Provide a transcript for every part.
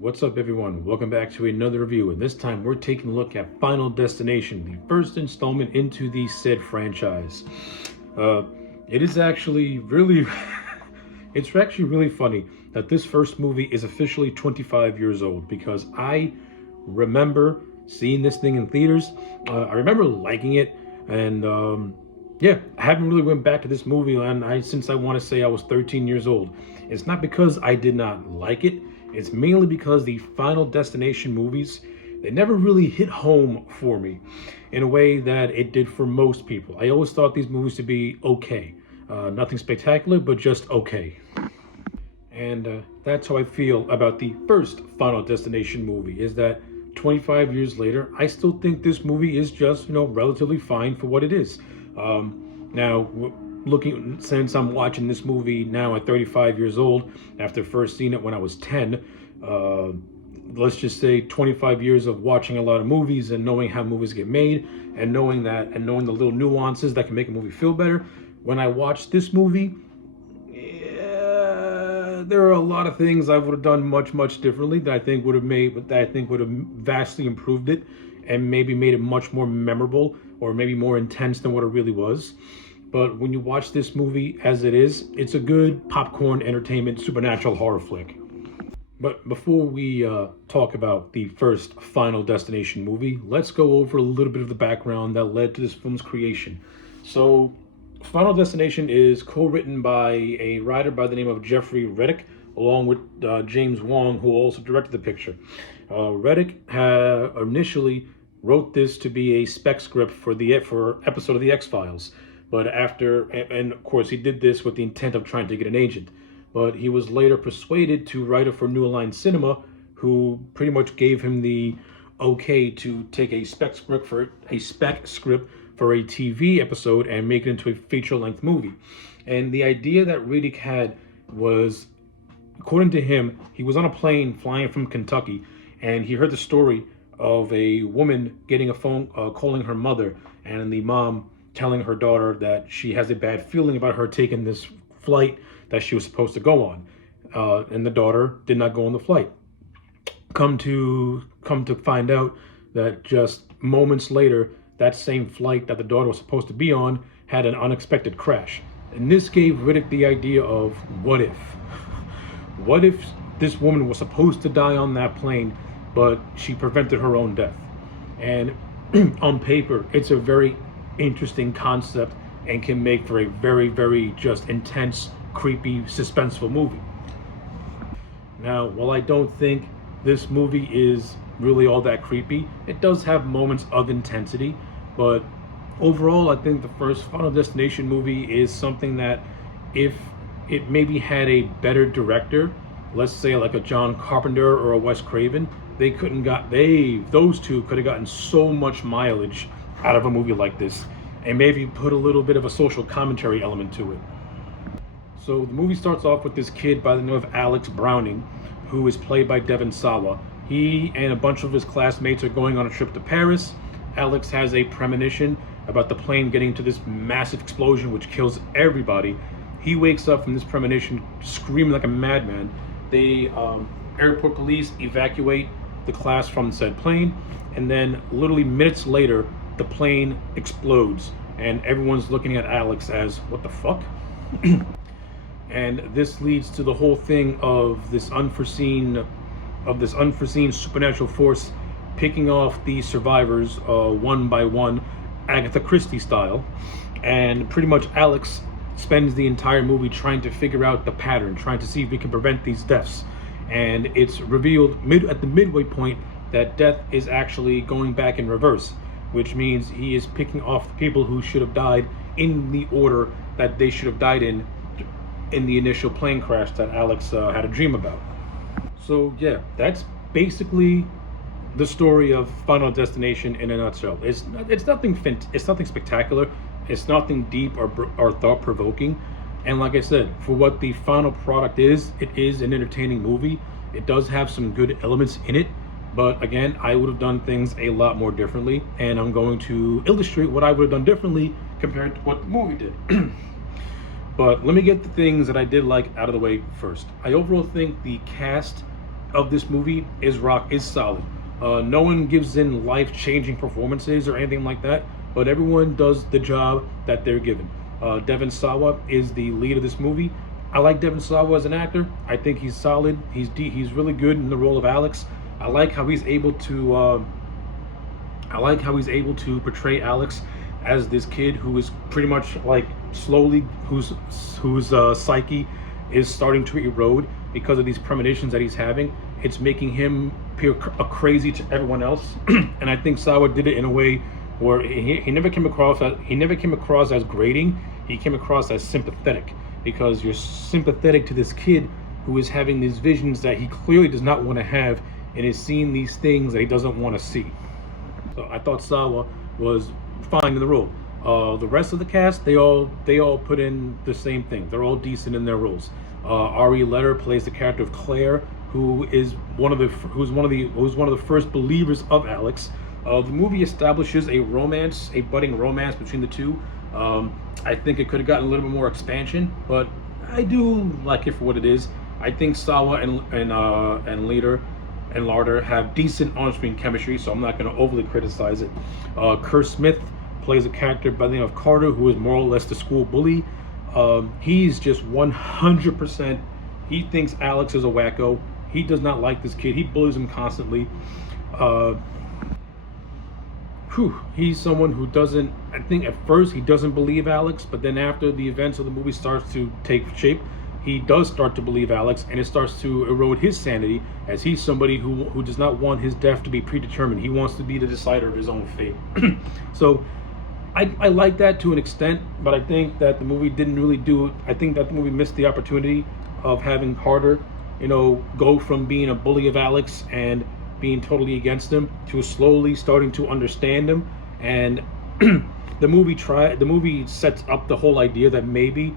What's up, everyone? Welcome back to another review, and this time we're taking a look at Final Destination, the first installment into the said franchise. Uh, it is actually really, it's actually really funny that this first movie is officially 25 years old because I remember seeing this thing in theaters. I remember liking it, and yeah, I haven't really went back to this movie, and since I want to say I was 13 years old. It's not because I did not like it. It's mainly because the Final Destination movies, they never really hit home for me in a way that it did for most people. I always thought these movies to be okay. Nothing spectacular, but just okay. And that's how I feel about the first Final Destination movie, is that 25 years later, I still think this movie is just, relatively fine for what it is. Now, looking, since I'm watching this movie now at 35 years old, after first seeing it when I was 10, let's just say 25 years of watching a lot of movies and knowing how movies get made and knowing the little nuances that can make a movie feel better. When I watched this movie, there are a lot of things I would have done much differently that I think would have vastly improved it and maybe made it much more memorable or maybe more intense than what it really was. But when you watch this movie as it is, it's a good popcorn entertainment supernatural horror flick. But before we talk about the first Final Destination movie, let's go over a little bit of the background that led to this film's creation. So, Final Destination is co-written by a writer by the name of Jeffrey Reddick, along with James Wong, who also directed the picture. Reddick initially wrote this to be a spec script for episode of the X-Files. But and of course he did this with the intent of trying to get an agent. But he was later persuaded to write it for New Line Cinema, who pretty much gave him the okay to take a spec script for a TV episode and make it into a feature-length movie. And the idea that Riddick had was, according to him, he was on a plane flying from Kentucky, and he heard the story of a woman getting a phone calling her mother, and the mom telling her daughter that she has a bad feeling about her taking this flight that she was supposed to go on, and the daughter did not go on the flight. Come to find out that just moments later, that same flight that the daughter was supposed to be on had an unexpected crash. And this gave Riddick the idea of what if? What if this woman was supposed to die on that plane, but she prevented her own death? And on paper, it's a very interesting concept and can make for a very just intense, creepy, suspenseful movie. Now, while I don't think this movie is really all that creepy, it does have moments of intensity, but overall I think the first Final Destination movie is something that, if it maybe had a better director, let's say like a John Carpenter or a Wes Craven, those two could have gotten so much mileage out of a movie like this, and maybe put a little bit of a social commentary element to it. So the movie starts off with this kid by the name of Alex Browning, who is played by Devon Sawa. He and a bunch of his classmates are going on a trip to Paris. Alex has a premonition about the plane getting to this massive explosion which kills everybody. He wakes up from this premonition screaming like a madman. The airport police evacuate the class from said plane, and then literally minutes later, the plane explodes, and everyone's looking at Alex as, what the fuck? And this leads to the whole thing of this unforeseen supernatural force picking off the survivors one by one, Agatha Christie style. And pretty much Alex spends the entire movie trying to figure out the pattern, trying to see if we can prevent these deaths. And it's revealed at the midway point that death is actually going back in reverse, which means he is picking off the people who should have died in the order that they should have died in the initial plane crash that Alex had a dream about. So yeah, that's basically the story of Final Destination in a nutshell. It's nothing spectacular. It's nothing deep or thought-provoking. And like I said, for what the final product is, it is an entertaining movie. It does have some good elements in it. But again, I would have done things a lot more differently, and I'm going to illustrate what I would have done differently compared to what the movie did. But let me get the things that I did like out of the way first. I overall think the cast of this movie is solid. No one gives in life-changing performances or anything like that, but everyone does the job that they're given. Devon Sawa is the lead of this movie. I like Devon Sawa as an actor. I think he's solid. He's really good in the role of Alex. I like how he's able to portray Alex as this kid who is pretty much like slowly whose psyche is starting to erode because of these premonitions that he's having. It's making him appear crazy to everyone else, and I think Sawa did it in a way where he never came across as grating. He came across as sympathetic, because you're sympathetic to this kid who is having these visions that he clearly does not want to have, and is seeing these things that he doesn't want to see. So I thought Sawa was fine in the role. The rest of the cast, they all put in the same thing. They're all decent in their roles. Ari Letter plays the character of Claire, who is one of the first believers of Alex. The movie establishes a budding romance between the two. I think it could have gotten a little bit more expansion, but I do like it for what it is. I think Sawa and Leader and Larder have decent on-screen chemistry, so I'm not going to overly criticize it. Kerr Smith plays a character by the name of Carter, who is more or less the school bully. He's just 100%. He thinks Alex is a wacko. He does not like this kid. He bullies him constantly. He's someone who doesn't, I think at first he doesn't believe Alex, but then after the events of the movie starts to take shape, he does start to believe Alex, and it starts to erode his sanity, as he's somebody who does not want his death to be predetermined. He wants to be the decider of his own fate. So I like that to an extent, but I think that the movie didn't really do it. I think that the movie missed the opportunity of having Carter, go from being a bully of Alex and being totally against him to slowly starting to understand him. And the movie sets up the whole idea that maybe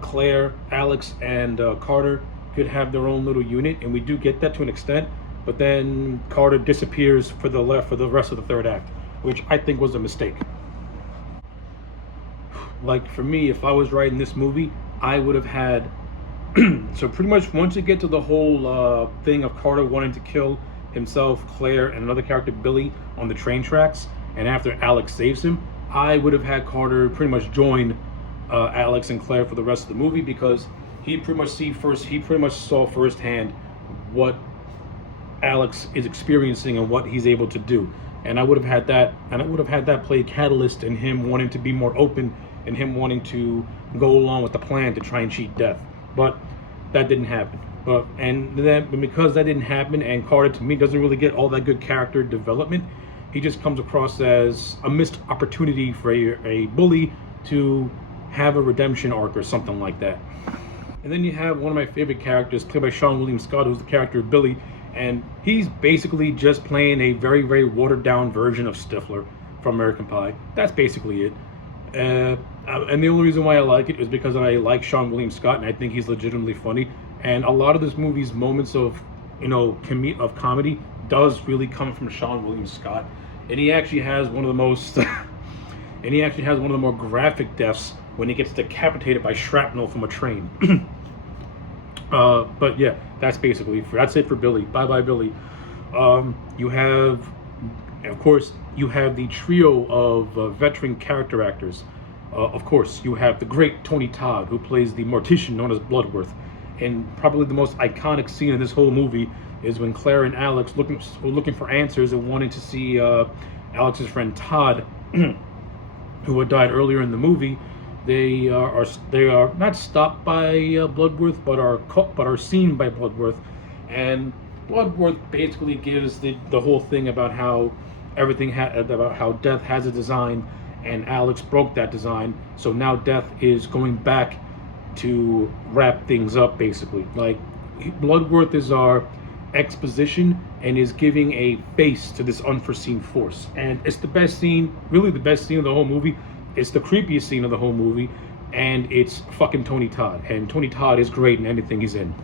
Claire, Alex, and Carter could have their own little unit, and we do get that to an extent. But then Carter disappears for the rest of the third act, which I think was a mistake. Like for me, if I was writing this movie, I would have had so pretty much once you get to the whole thing of Carter wanting to kill himself, Claire, and another character, Billy, on the train tracks, and after Alex saves him, I would have had Carter pretty much join Alex and Claire for the rest of the movie, because he pretty much saw firsthand what Alex is experiencing and what he's able to do. And I would have had that play catalyst in him wanting to be more open, and him wanting to go along with the plan to try and cheat death. But that didn't happen. But because that didn't happen, and Carter to me doesn't really get all that good character development, he just comes across as a missed opportunity for a bully to have a redemption arc or something like that. And then you have one of my favorite characters, played by Sean William Scott, who's the character of Billy, and he's basically just playing a very, very watered down version of Stifler from American Pie. That's basically it. And the only reason why I like it is because I like Sean William Scott, and I think he's legitimately funny. And a lot of this movie's moments of comedy does really come from Sean William Scott, and he actually has one of the most more graphic deaths when he gets decapitated by shrapnel from a train. But yeah, that's it for Billy. Bye bye Billy. You have the trio of veteran character actors. Of course, you have the great Tony Todd, who plays the mortician known as Bloodworth. And probably the most iconic scene in this whole movie is when Claire and Alex looking for answers and wanting to see Alex's friend Todd, who had died earlier in the movie. They are not stopped by Bloodworth, but are seen by Bloodworth, and Bloodworth basically gives the whole thing about how about how Death has a design, and Alex broke that design. So now Death is going back to wrap things up, basically. Like, Bloodworth is our exposition and is giving a face to this unforeseen force. And it's the best scene, really the best scene of the whole movie. It's the creepiest scene of the whole movie, and it's fucking Tony Todd. And Tony Todd is great in anything he's in.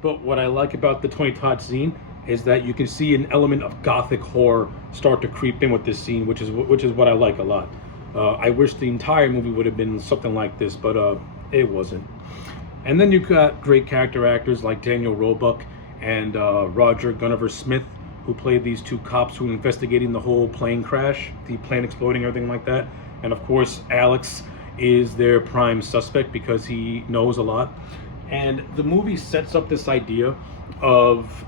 But what I like about the Tony Todd scene is that you can see an element of gothic horror start to creep in with this scene, which is what I like a lot. I wish the entire movie would have been something like this, but it wasn't. And then you've got great character actors like Daniel Roebuck and Roger Gunniver Smith, who played these two cops who were investigating the whole plane crash, the plane exploding, everything like that. And of course, Alex is their prime suspect because he knows a lot. And the movie sets up this idea of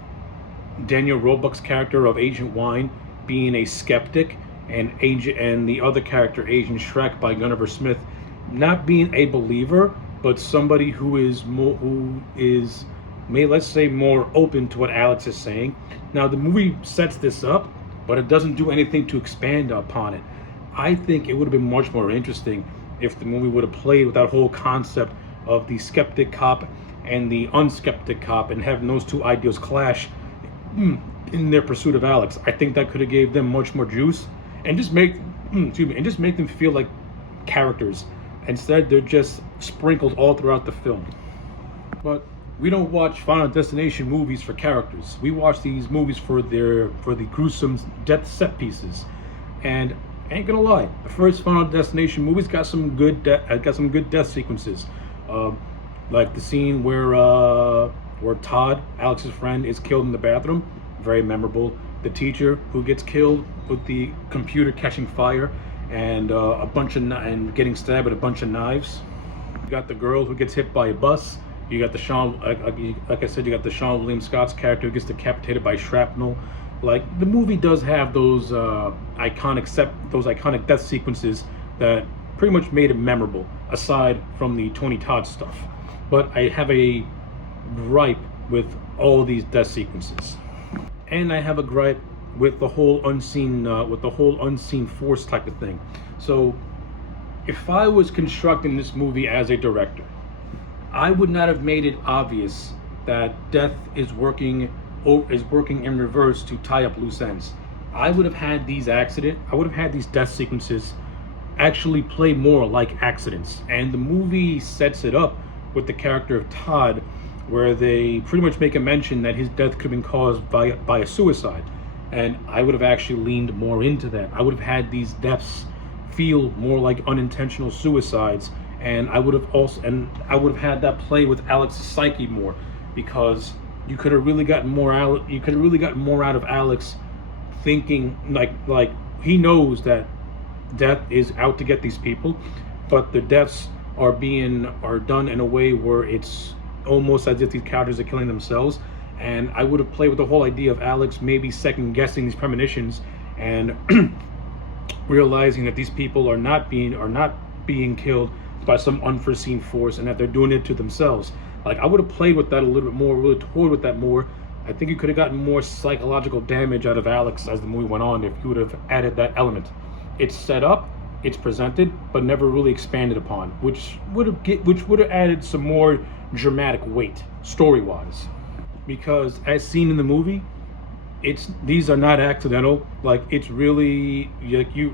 Daniel Roebuck's character of Agent Wine being a skeptic, and the other character, Agent Shrek by Gunniver Smith, not being a believer, but somebody who is let's say, more open to what Alex is saying. Now, the movie sets this up, but it doesn't do anything to expand upon it. I think it would have been much more interesting if the movie would have played with that whole concept of the skeptic cop and the unskeptic cop, and having those two ideals clash in their pursuit of Alex. I think that could have gave them much more juice, and just make them feel like characters. Instead, they're just sprinkled all throughout the film. But we don't watch Final Destination movies for characters. We watch these movies for the gruesome death set pieces. And I ain't gonna lie, the first Final Destination movies got some good death sequences, like the scene where Todd, Alex's friend, is killed in the bathroom. Very memorable. The teacher who gets killed with the computer catching fire, and and getting stabbed with a bunch of knives. You got the girl who gets hit by a bus. You got like I said, you got the Sean William Scott's character who gets decapitated by shrapnel. Like, the movie does have those iconic death sequences that pretty much made it memorable, aside from the Tony Todd stuff. But I have a gripe with all these death sequences, and I have a gripe with the whole unseen force type of thing. So, if I was constructing this movie as a director, I would not have made it obvious that death is working in reverse to tie up loose ends. I would have had these death sequences actually play more like accidents. And the movie sets it up with the character of Todd, where they pretty much make a mention that his death could have been caused by a suicide. And I would have actually leaned more into that. I would have had these deaths feel more like unintentional suicides, and I would have had that play with Alex's psyche more, because you could have really gotten more out of Alex, thinking like he knows that death is out to get these people, but the deaths are done in a way where it's almost as if these characters are killing themselves. And I would have played with the whole idea of Alex maybe second guessing these premonitions, and realizing that these people are not being killed by some unforeseen force, and that they're doing it to themselves. Like, I would have played with that a little bit more, really toyed with that more. I think you could have gotten more psychological damage out of Alex as the movie went on if you would have added that element. It's set up, it's presented, but never really expanded upon, which would have added some more dramatic weight story-wise. Because as seen in the movie, these are not accidental. Like, it's really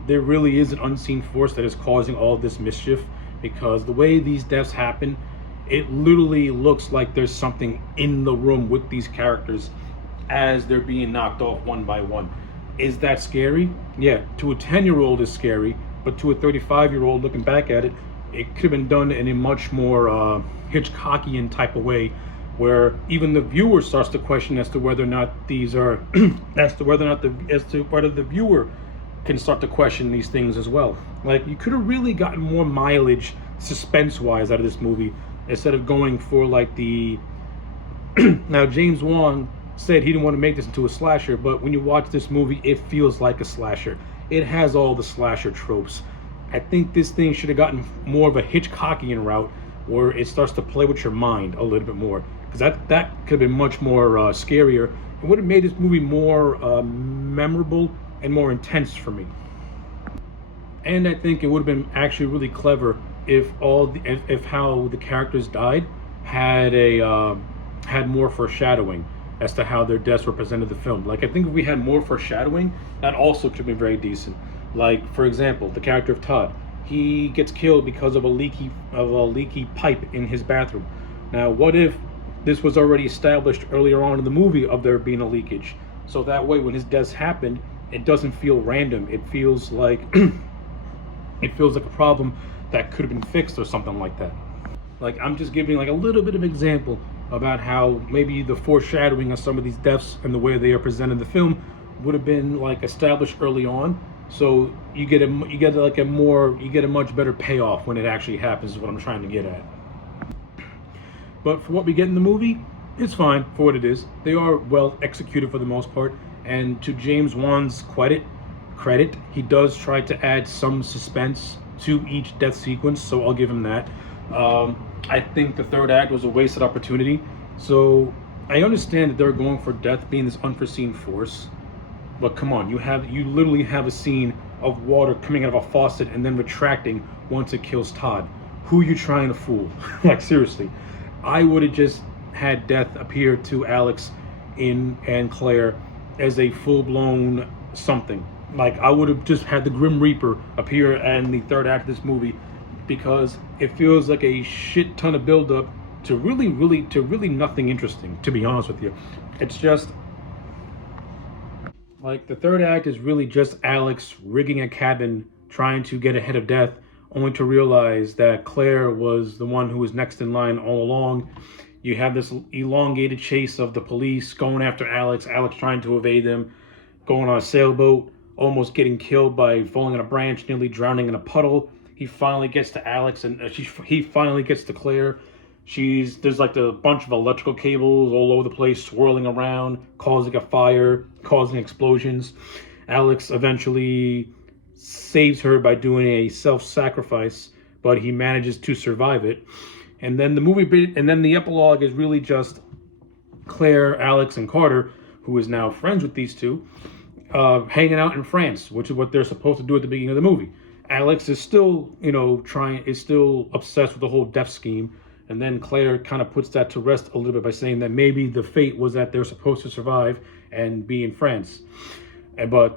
there really is an unseen force that is causing all this mischief, because the way these deaths happen, it literally looks like there's something in the room with these characters as they're being knocked off one by one. Is that scary? Yeah, to a 10-year-old is scary, but to a 35-year-old looking back at it, it could have been done in a much more Hitchcockian type of way, where even the viewer starts to question as to whether or not these are whether the viewer can start to question these things as well. Like, you could have really gotten more mileage suspense-wise out of this movie, instead of going for like the now, James Wan said he didn't want to make this into a slasher, but when you watch this movie, it feels like a slasher. It has all the slasher tropes. I think this thing should have gotten more of a Hitchcockian route, where it starts to play with your mind a little bit more, because that could have been much more scarier. It would have made this movie more memorable and more intense for me. And I think it would have been actually really clever if how the characters died had more foreshadowing as to how their deaths were presented in the film. Like, I think if we had more foreshadowing, that also could have been very decent. Like, for example, the character of Todd, he gets killed because of a leaky pipe in his bathroom. Now, what if this was already established earlier on in the movie of there being a leakage? So that way, when his deaths happen, it doesn't feel random. It feels like a problem that could have been fixed or something like that. Like, I'm just giving like a little bit of example about how maybe the foreshadowing of some of these deaths and the way they are presented in the film would have been like established early on, so you get a much better payoff when it actually happens, is what I'm trying to get at. But for what we get in the movie, it's fine for what it is. They are well executed for the most part, and to James Wan's credit, he does try to add some suspense to each death sequence, so I'll give him that. I think the third act was a wasted opportunity. So I understand that they're going for death being this unforeseen force, but come on, you literally have a scene of water coming out of a faucet and then retracting once it kills Todd. Who are you trying to fool? Like, seriously. I would have just had death appear to Alex and Claire as a full-blown something. Like, I would have just had the Grim Reaper appear in the third act of this movie, because it feels like a shit ton of build-up to really nothing interesting, to be honest with you. It's just like the third act is really just Alex rigging a cabin, trying to get ahead of death, only to realize that Claire was the one who was next in line all along. You have this elongated chase of the police going after Alex trying to evade them, going on a sailboat, almost getting killed by falling on a branch, nearly drowning in a puddle. He finally gets to Alex, and he finally gets to Claire. There's like a bunch of electrical cables all over the place, swirling around, causing a fire, causing explosions. Alex eventually saves her by doing a self-sacrifice, but he manages to survive it. And then the epilogue is really just Claire, Alex, and Carter, who is now friends with these two, hanging out in France, which is what they're supposed to do at the beginning of the movie. Alex is still, still obsessed with the whole death scheme. And then Claire kind of puts that to rest a little bit by saying that maybe the fate was that they're supposed to survive and be in France. But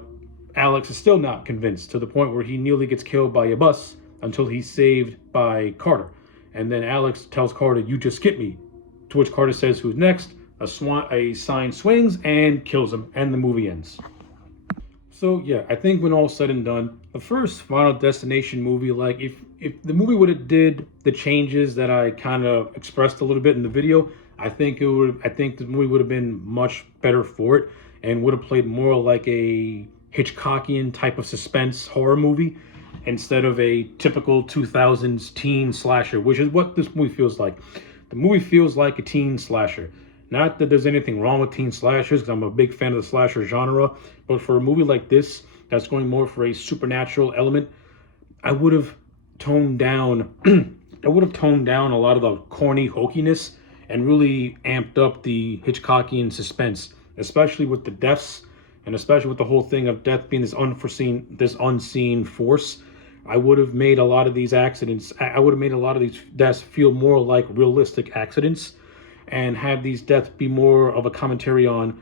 Alex is still not convinced, to the point where he nearly gets killed by a bus until he's saved by Carter. And then Alex tells Carter, "You just skipped me." To which Carter says, "Who's next?" A sign swings and kills him, and the movie ends. So yeah, I think when all said and done, the first Final Destination movie, like if the movie would have did the changes that I kind of expressed a little bit in the video, I think the movie would have been much better for it, and would have played more like a Hitchcockian type of suspense horror movie instead of a typical 2000s teen slasher, which is what this movie feels like. The movie feels like a teen slasher. Not that there's anything wrong with teen slashers, because I'm a big fan of the slasher genre, but for a movie like this that's going more for a supernatural element, I would have toned down a lot of the corny hokiness and really amped up the Hitchcockian suspense, especially with the deaths, and especially with the whole thing of death being this unseen force. I would have made a lot of these deaths feel more like realistic accidents, and have these deaths be more of a commentary on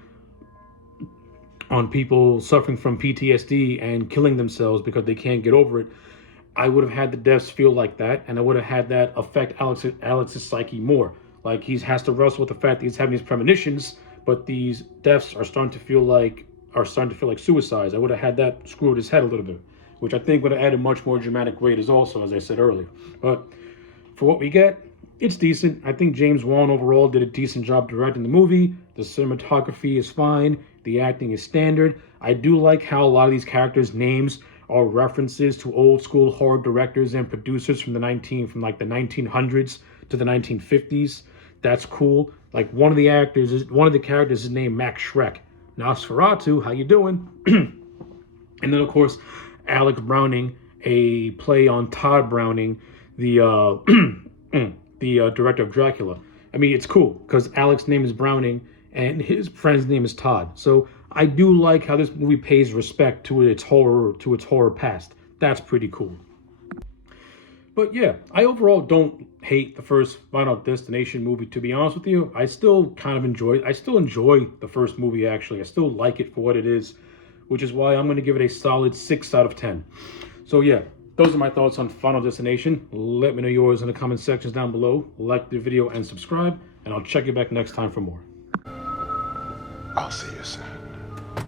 people suffering from PTSD and killing themselves because they can't get over it. I would have had the deaths feel like that, and I would have had that affect Alex's psyche more. Like, he has to wrestle with the fact that he's having these premonitions, but these deaths are starting to feel like suicides. I would have had that screw with his head a little bit, which I think would have added much more dramatic weight as I said earlier. But for what we get, it's decent. I think James Wan overall did a decent job directing the movie. The cinematography is fine. The acting is standard. I do like how a lot of these characters' names are references to old school horror directors and producers from the 1900s to the 1950s. That's cool. Like, one of the characters is named Max Schreck. Nosferatu, how you doing? And then, of course, Alex Browning, a play on Todd Browning, the director of Dracula. I mean, it's cool because Alex's name is Browning and his friend's name is Todd. So I do like how this movie pays respect to its horror past. That's pretty cool. But yeah, I overall don't hate the first Final Destination movie, to be honest with you. I still enjoy the first movie, actually. I still like it for what it is, which is why I'm going to give it a solid 6 out of 10. So yeah, those are my thoughts on Final Destination. Let me know yours in the comment sections down below. Like the video and subscribe, and I'll check you back next time for more. I'll see you soon.